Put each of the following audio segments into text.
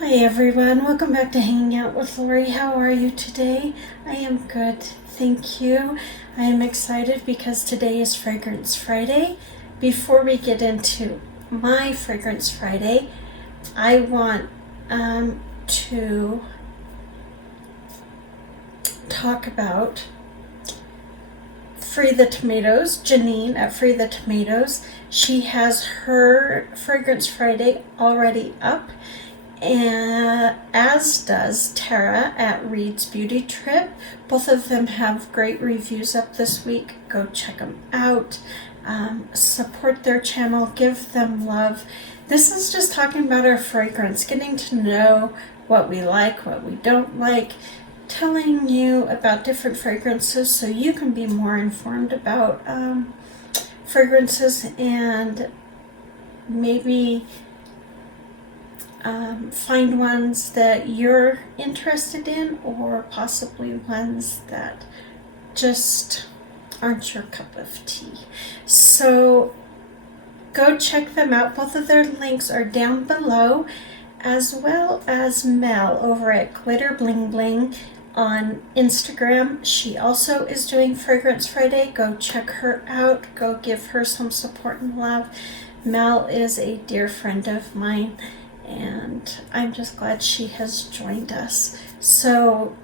Hi everyone, welcome back to Hanging Out with Lori. How are you today? I am good, thank you. I am excited because today is Fragrance Friday. Before we get into my Fragrance Friday, I want to talk about Free the Tomatoes. Janine at Free the Tomatoes. She has her Fragrance Friday already up, and as does Tara at Reed's Beauty Tripp. Both of them have great reviews up this week. Go check them out. Support their channel, give them love. This is just talking about our fragrance, getting to know what we like, what we don't like, telling you about different fragrances so you can be more informed about fragrances and maybe find ones that you're interested in, or possibly ones that just aren't your cup of tea. So go check them out. Both of their links are down below, as well as Mel over at Glitter Bling Bling on Instagram. She also is doing Fragrance Friday. Go check her out. Go give her some support and love. Mel is a dear friend of mine, and I'm just glad she has joined us. So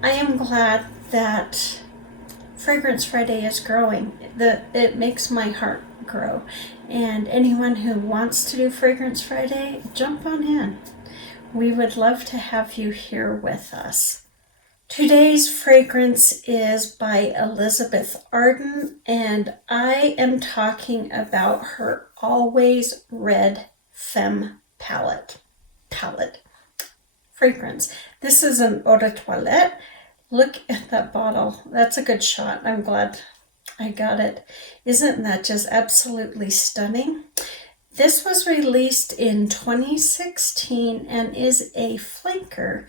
I am glad that Fragrance Friday is growing. It makes my heart grow. And anyone who wants to do Fragrance Friday, jump on in. We would love to have you here with us. Today's fragrance is by Elizabeth Arden, and I am talking about her Always Red Femme palette fragrance. This is an eau de toilette. Look at that bottle. That's a good shot. I'm glad I got it. Isn't that just absolutely stunning? This was released in 2016 and is a flanker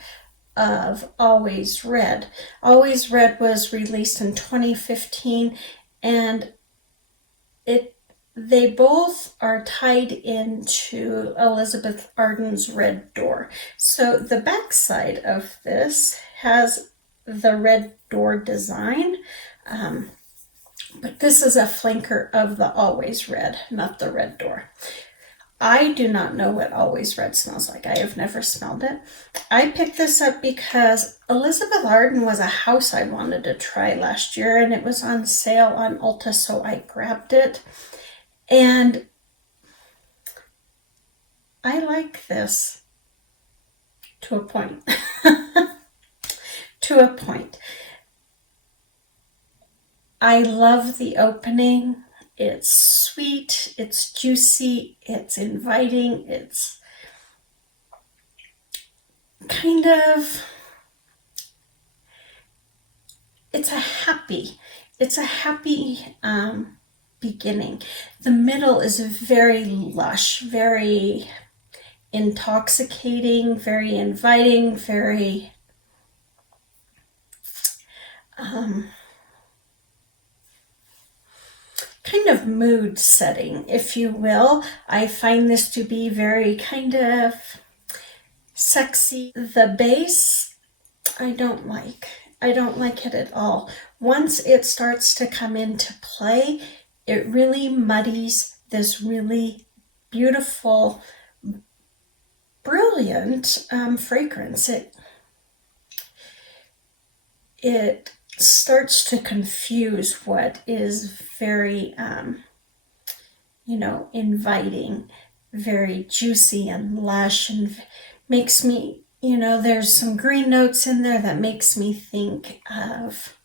of Always Red. Always Red was released in 2015, and they both are tied into Elizabeth Arden's Red Door. So the back side of this has the Red Door design, but this is a flanker of the Always Red, not the Red Door. I do not know what Always Red smells like. I have never smelled it. I picked this up because Elizabeth Arden was a house I wanted to try last year, and it was on sale on Ulta, so I grabbed it. And I like this to a point. To a point. I love the opening. It's sweet, it's juicy, it's inviting, it's kind of, it's a happy beginning. The middle is very lush, very intoxicating, very inviting, very kind of mood setting, if you will. I find this to be very kind of sexy. The base, I don't like it at all. Once it starts to come into play, it really muddies this really beautiful, brilliant fragrance. It starts to confuse what is very, inviting, very juicy and lush, and makes me, there's some green notes in there that makes me think of,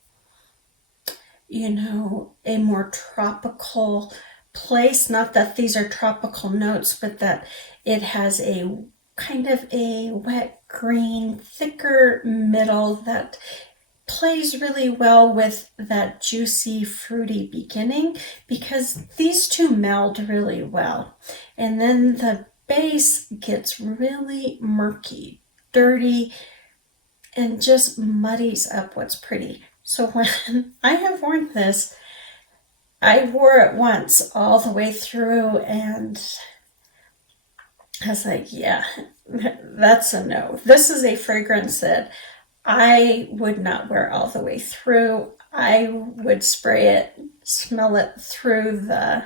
a more tropical place. Not that these are tropical notes, but that it has a kind of a wet green, thicker middle that plays really well with that juicy, fruity beginning, because these two meld really well. And then the base gets really murky, dirty, and just muddies up what's pretty. So when I have worn this, I wore it once all the way through, and I was like, yeah, that's a no. This is a fragrance that I would not wear all the way through. I would spray it, smell it through the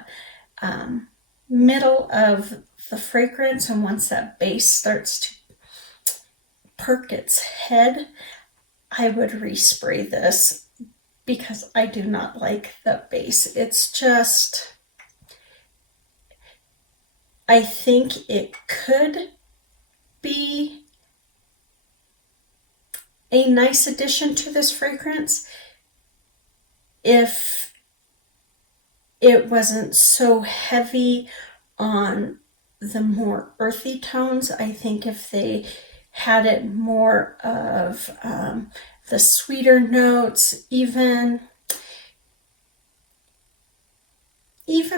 um, middle of the fragrance, and once that base starts to perk its head, I would respray this because I do not like the base. It's just, I think it could be a nice addition to this fragrance if it wasn't so heavy on the more earthy tones. I think if they had it more of the sweeter notes, even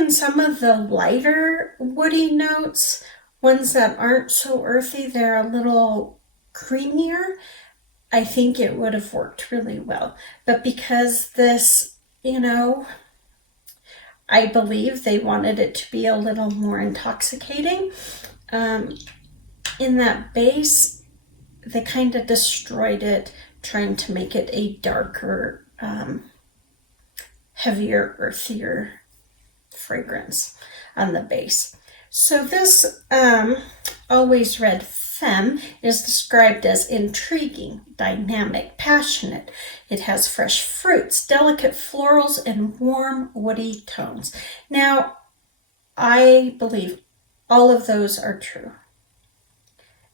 some of the lighter woody notes, ones that aren't so earthy, they're a little creamier, I think it would have worked really well. But because this, I believe they wanted it to be a little more intoxicating, um, in that base, they kind of destroyed it, trying to make it a darker, heavier, earthier fragrance on the base. So this Always Red Femme is described as intriguing, dynamic, passionate. It has fresh fruits, delicate florals, and warm woody tones. Now, I believe all of those are true.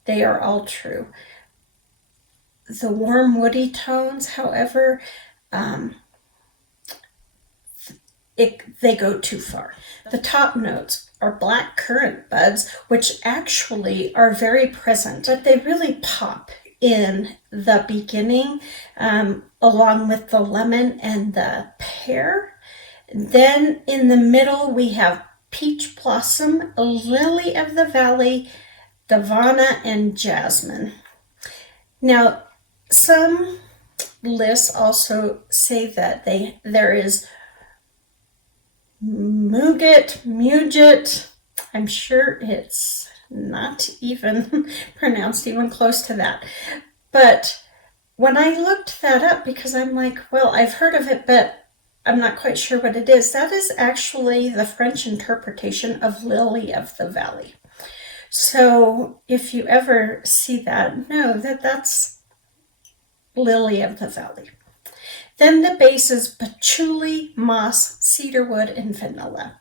They are all true. The warm woody tones, however, um, they go too far. The top notes are black currant buds, which actually are very present, but they really pop in the beginning, along with the lemon and the pear. Then in the middle, we have peach blossom, lily of the valley, davana, and jasmine. Now, some lists also say that there is Muget. I'm sure it's not even pronounced even close to that. But when I looked that up, because I'm like, well, I've heard of it, but I'm not quite sure what it is. That is actually the French interpretation of lily of the valley. So if you ever see that, know that that's lily of the valley. Then the base is patchouli, moss, cedarwood, and vanilla.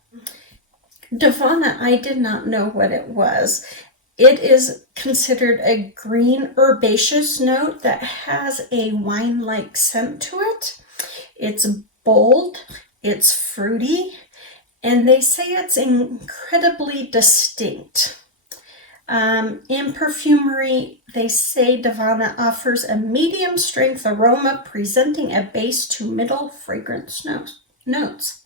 Davana, I did not know what it was. It is considered a green herbaceous note that has a wine-like scent to it. It's bold, it's fruity, and they say it's incredibly distinct. In perfumery, they say Davana offers a medium strength aroma presenting a base to middle fragrance notes.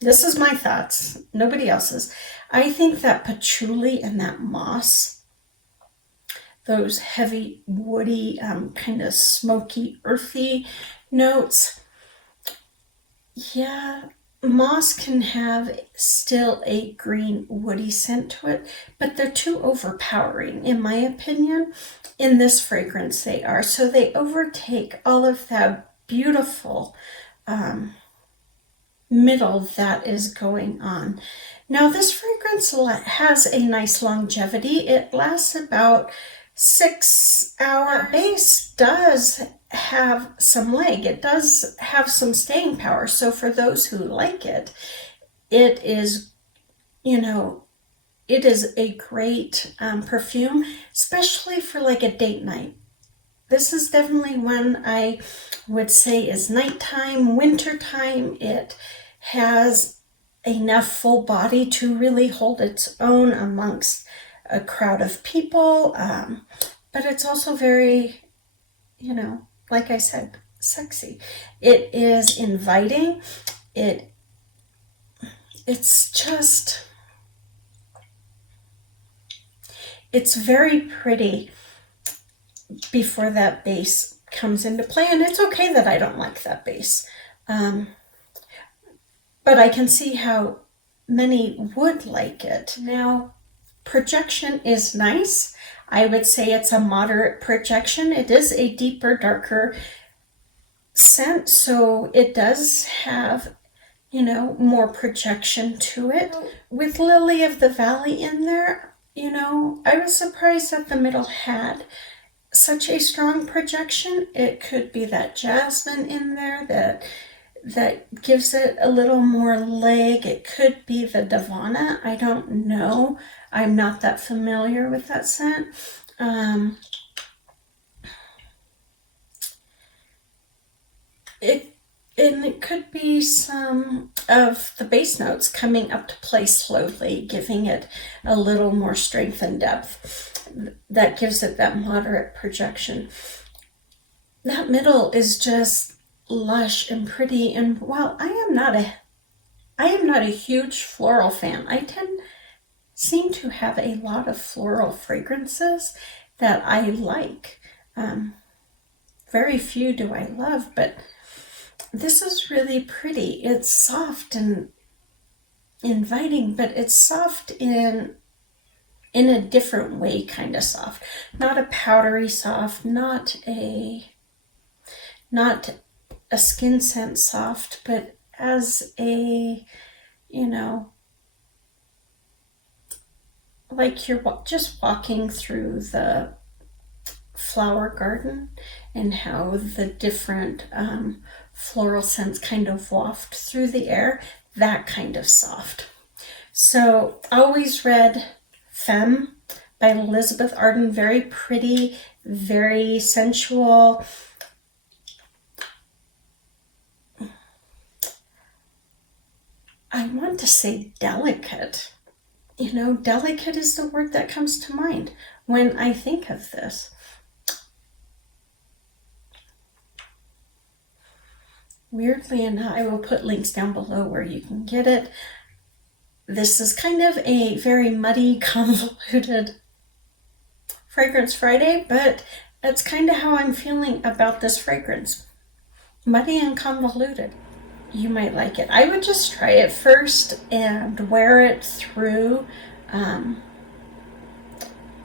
This is my thoughts, nobody else's. I think that patchouli and that moss, those heavy, woody, kind of smoky, earthy notes, yeah, moss can have still a green woody scent to it, but they're too overpowering, in my opinion. In this fragrance, they are. So they overtake all of that beautiful middle that is going on. Now, this fragrance has a nice longevity. It lasts about 6 hours. Base does have some leg. It does have some staying power. So for those who like it, it is, it is a great perfume, especially for like a date night. This is definitely one I would say is nighttime, wintertime. It has enough full body to really hold its own amongst a crowd of people, but it's also very, like I said, sexy. It is inviting. It's just, it's very pretty before that base comes into play, and it's okay that I don't like that base. But I can see how many would like it. Now, projection is nice. I would say it's a moderate projection. It is a deeper, darker scent, so it does have, you know, more projection to it. With Lily of the Valley in there, you know, I was surprised that the middle had such a strong projection. It could be that jasmine in there that gives it a little more leg. It could be the Davana. I don't know. I'm not that familiar with that scent. It could be some of the base notes coming up to play slowly, giving it a little more strength and depth. That gives it that moderate projection. That middle is just lush and pretty, and while I am not a huge floral fan, I seem to have a lot of floral fragrances that I like. Very few do I love, but this is really pretty. It's soft and inviting, but it's soft in a different way, kind of soft. Not a powdery soft, not a skin scent soft, but as a, you know, like you're just walking through the flower garden and how the different floral scents kind of waft through the air, that kind of soft. So always read Femme by Elizabeth Arden. Very pretty, very sensual. I want to say delicate. You know, delicate is the word that comes to mind when I think of this. Weirdly enough, I will put links down below where you can get it. This is kind of a very muddy, convoluted Fragrance Friday, but that's kind of how I'm feeling about this fragrance. Muddy and convoluted. You might like it. I would just try it first and wear it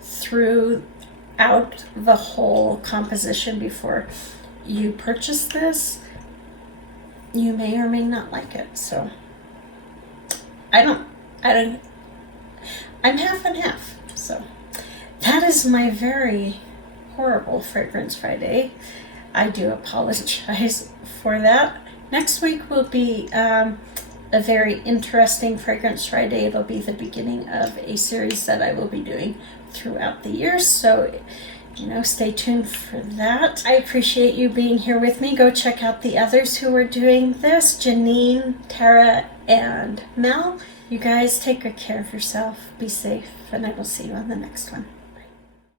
throughout the whole composition before you purchase this. You may or may not like it. So I'm half and half. So that is my very horrible Fragrance Friday. I do apologize for that. Next week will be a very interesting Fragrance Friday. It'll be the beginning of a series that I will be doing throughout the year. So, you know, stay tuned for that. I appreciate you being here with me. Go check out the others who are doing this. Janine, Tara, and Mel. You guys take good care of yourself. Be safe, and I will see you on the next one.